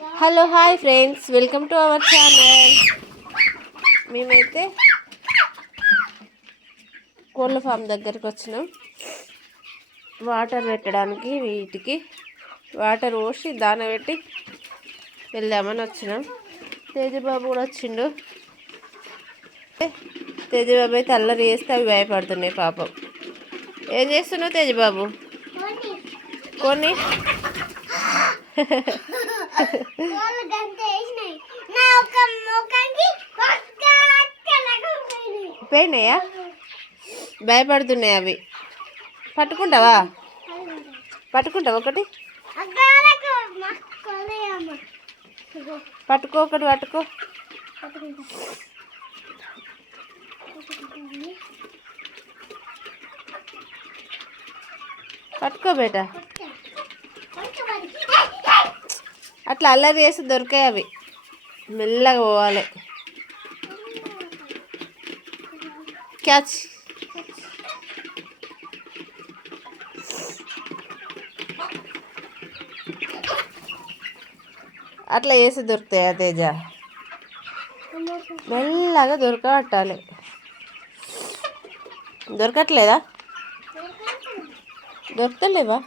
Hello hi friends, welcome to our channel. మేమైతే కోళ్ళ form దగ్గరికి వచ్చినాం. వాటర్ పెట్టడానికి వీటికి వాటర్ పోసి దాన పెట్టి వెళ్దామని వచ్చినాం. తేజబాబు కూడా వచ్చిండు. తేజబాబు అయితే అల్లరి చేస్తే అవి భయపడుతున్నాయి పాపం. ఏం చేస్తున్నావు తేజబాబు? కొన్ని పోయినాయా? భయపడుతున్నాయి అవి. పట్టుకుంటావా ఒకటి? పట్టుకో ఒకటి, పట్టుకో. పట్టుకో బేటా. అట్లా అల్లరి చేసి దొరికాయి అవి. మెల్లగా పోవాలి. క్యాచ్. అట్లా వేసి దొరుకుతాయి తేజ. మెల్లగా దొరకబట్టాలి. దొరకట్లేదా? దొరకలేవా?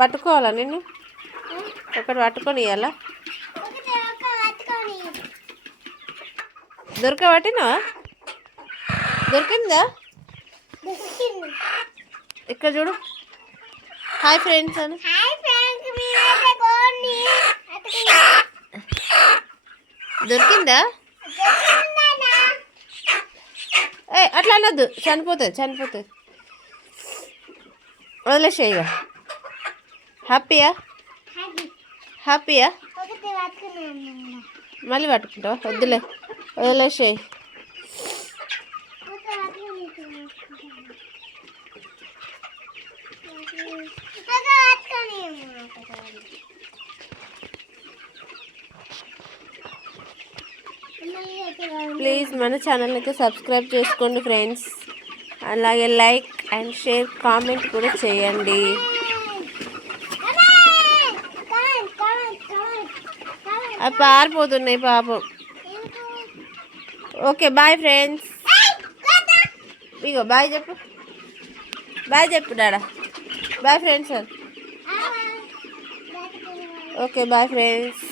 పట్టుకోవాలా? నేను ఒకటి పట్టుకొని ఇవ్వాలా? దొరకబట్టినావా? దొరికిందా? ఇక్కడ చూడు. హాయ్ ఫ్రెండ్స్ అని. దొరికిందా? అట్లా అనొద్దు, చనిపోతుంది. వదిలేసేయగా. హ్యాపీయా? మళ్ళీ పట్టుకుంటావా? వద్దులే, వదిలేసేయి. ప్లీజ్ మన ఛానల్ అయితే సబ్స్క్రైబ్ చేసుకోండి ఫ్రెండ్స్. అలాగే లైక్ అండ్ షేర్, కామెంట్ కూడా చేయండి. అవి పారిపోతున్నాయి పాపం. Okay bye friends. ఇగో బాయ్ చెప్పు డాడా. Bye friends. Okay bye friends.